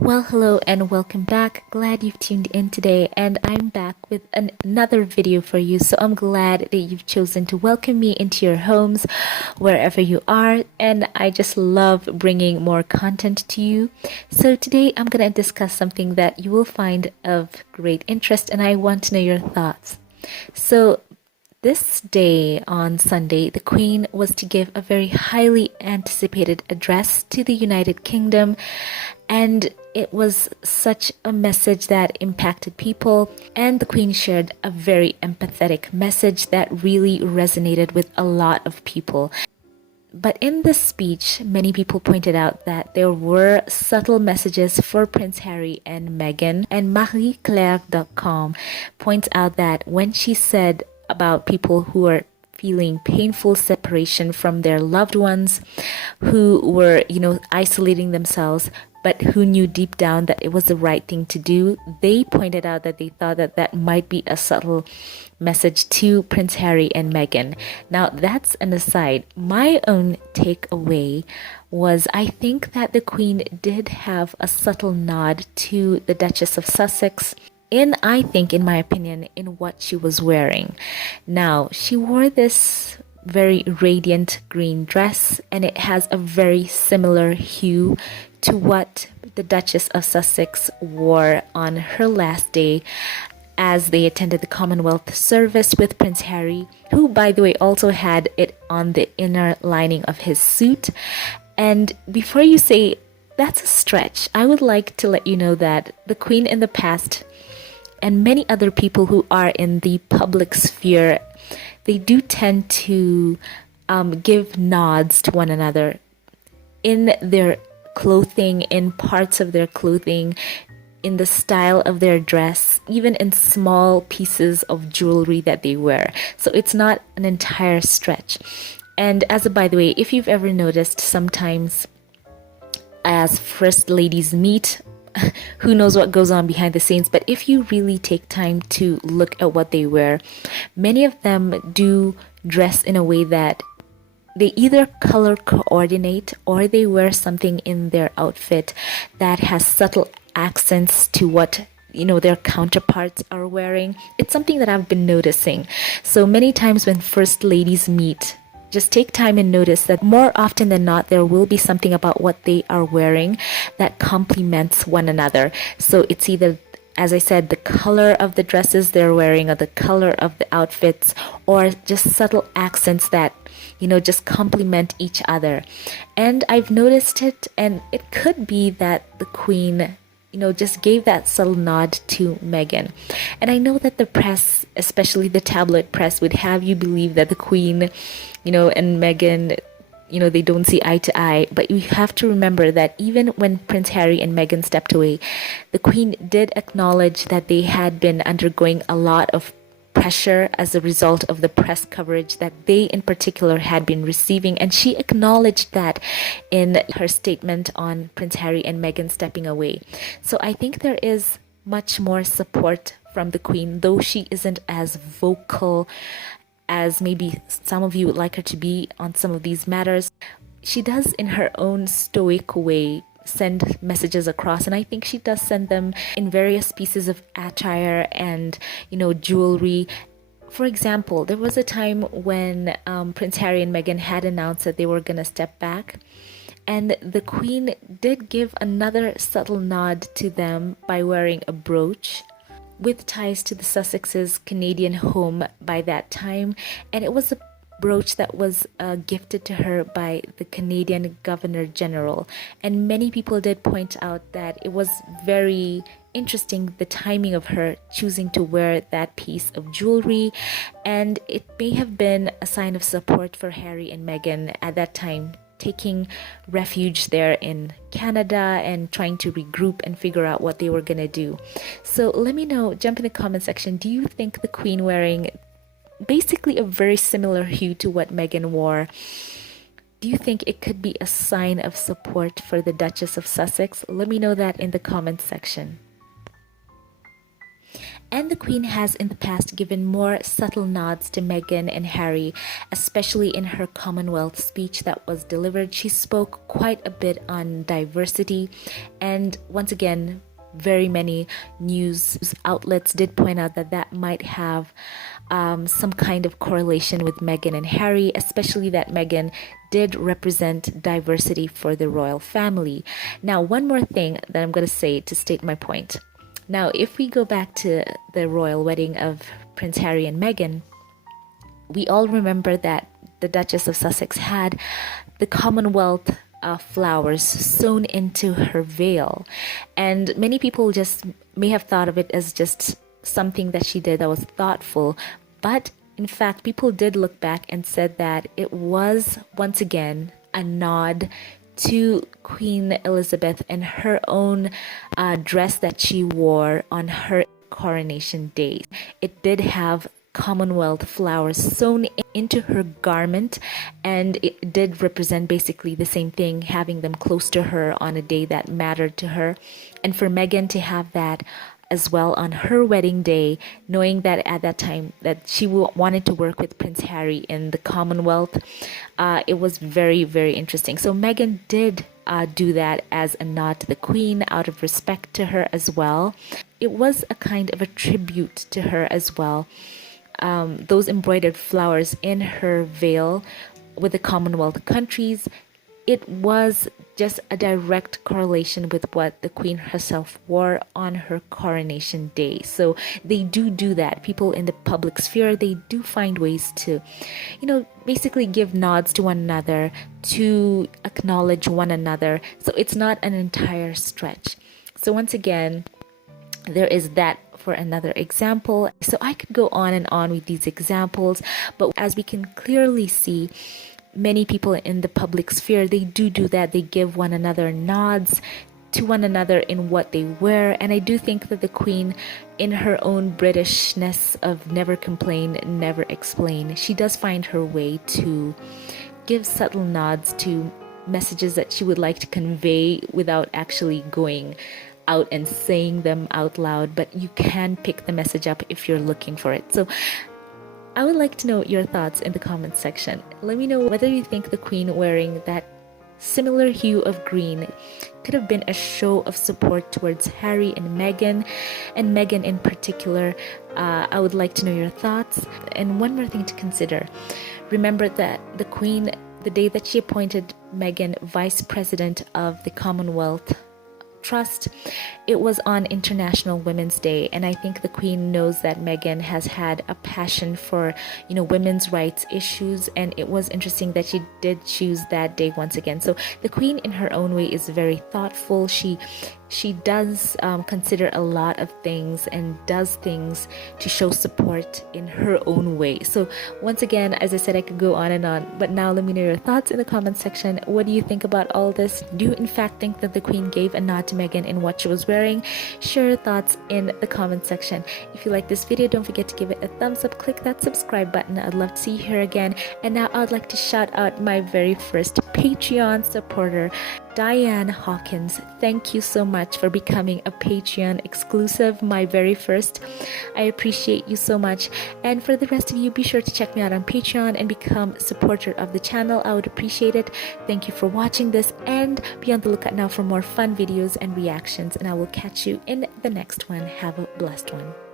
Well, hello and welcome back. Glad you've tuned in today, and I'm back with another video for you. So I'm glad that you've chosen to welcome me into your homes wherever you are, and I just love bringing more content to you. So today I'm going to discuss something that you will find of great interest, and I want to know your thoughts. So this day on Sunday, the Queen was to give a very highly anticipated address to the United Kingdom, and it was such a message that impacted people, and the Queen shared a very empathetic message that really resonated with a lot of people. But in this speech, many people pointed out that there were subtle messages for Prince Harry and Meghan, and MarieClaire.com points out that when she said about people who are feeling painful separation from their loved ones, who were, isolating themselves, but who knew deep down that it was the right thing to do, they pointed out that they thought that that might be a subtle message to Prince Harry and Meghan. Now, that's an aside. My own takeaway was I think that the Queen did have a subtle nod to the Duchess of Sussex in my opinion, in what she was wearing. Now, she wore this very radiant green dress, and it has a very similar hue to what the Duchess of Sussex wore on her last day as they attended the Commonwealth service with Prince Harry, who, by the way, also had it on the inner lining of his suit. And before you say that's a stretch, I would like to let you know that the Queen in the past and many other people who are in the public sphere, they do tend to give nods to one another in their clothing, in parts of their clothing, in the style of their dress, even in small pieces of jewelry that they wear. So it's not an entire stretch. And by the way, if you've ever noticed, sometimes as first ladies meet, who knows what goes on behind the scenes, but if you really take time to look at what they wear, many of them do dress in a way that they either color coordinate or they wear something in their outfit that has subtle accents to what their counterparts are wearing. It's something that I've been noticing. So many times when first ladies meet, just take time and notice that more often than not, there will be something about what they are wearing that complements one another. So it's either, as I said, the color of the dresses they're wearing or the color of the outfits, or just subtle accents that, just complement each other. And I've noticed it, and it could be that the Queen just gave that subtle nod to Meghan. And I know that the press, especially the tabloid press, would have you believe that the Queen, and Meghan, they don't see eye to eye. But you have to remember that even when Prince Harry and Meghan stepped away, the Queen did acknowledge that they had been undergoing a lot of pressure as a result of the press coverage that they in particular had been receiving, and she acknowledged that in her statement on Prince Harry and Meghan stepping away. So I think there is much more support from the Queen, though she isn't as vocal as maybe some of you would like her to be on some of these matters. She does, in her own stoic way, send messages across, and I think she does send them in various pieces of attire and jewelry. For example, there was a time when Prince Harry and Meghan had announced that they were going to step back, and the Queen did give another subtle nod to them by wearing a brooch with ties to the Sussex's Canadian home by that time, and it was a brooch that was gifted to her by the Canadian Governor General. And many people did point out that it was very interesting, the timing of her choosing to wear that piece of jewelry, and it may have been a sign of support for Harry and Meghan at that time, taking refuge there in Canada and trying to regroup and figure out what they were going to do. So let me know, jump in the comment section, do you think the Queen wearing basically a very similar hue to what Meghan wore, do you think it could be a sign of support for the Duchess of Sussex? Let me know that in the comments section. And the Queen has in the past given more subtle nods to Meghan and Harry, especially in her Commonwealth speech that was delivered. She spoke quite a bit on diversity, and once again, very many news outlets did point out that that might have some kind of correlation with Meghan and Harry, especially that Meghan did represent diversity for the royal family. Now, one more thing that I'm going to say to state my point. Now, if we go back to the royal wedding of Prince Harry and Meghan, we all remember that the Duchess of Sussex had the Commonwealth flowers sewn into her veil. And many people just may have thought of it as just something that she did that was thoughtful. But in fact, people did look back and said that it was once again a nod to Queen Elizabeth and her own dress that she wore on her coronation day. It did have Commonwealth flowers sewn into her garment, and it did represent basically the same thing, having them close to her on a day that mattered to her. And for Meghan to have that as well on her wedding day, knowing that at that time that she wanted to work with Prince Harry in the Commonwealth, it was very, very interesting. So Meghan did do that as a nod to the Queen out of respect to her as well. It was a kind of a tribute to her as well. Those embroidered flowers in her veil with the Commonwealth countries, it was just a direct correlation with what the Queen herself wore on her coronation day. So they do that. People in the public sphere, they do find ways to, basically give nods to one another, to acknowledge one another. So it's not an entire stretch. So once again, there is that for another example. So I could go on and on with these examples, but as we can clearly see, many people in the public sphere, they do that. They give one another nods to one another in what they wear. And I do think that the Queen, in her own Britishness of never complain, never explain, she does find her way to give subtle nods to messages that she would like to convey without actually going out and saying them out loud, but you can pick the message up if you're looking for it. So I would like to know your thoughts in the comments section. Let me know whether you think the Queen wearing that similar hue of green could have been a show of support towards Harry and Meghan in particular. I would like to know your thoughts. And one more thing to consider. Remember that the Queen, the day that she appointed Meghan Vice President of the Commonwealth Trust, it was on International Women's Day, and I think the Queen knows that Meghan has had a passion for women's rights issues, and it was interesting that she did choose that day once again. So the Queen in her own way is very thoughtful. She does consider a lot of things and does things to show support in her own way. So once again, as I said, I could go on and on, but now let me know your thoughts in the comment section. What do you think about all this? Do you in fact think that the Queen gave a nod to Meghan in what she was wearing? Share your thoughts in the comment section. If you like this video, don't forget to give it a thumbs up, click that subscribe button. I'd love to see you here again. And now I'd like to shout out my very first Patreon supporter, Diane Hawkins. Thank you so much for becoming a Patreon exclusive, my very first. I appreciate you so much. And for the rest of you, be sure to check me out on Patreon and become a supporter of the channel. I would appreciate it. Thank you for watching this, and be on the lookout now for more fun videos and reactions, and I will catch you in the next one. Have a blessed one.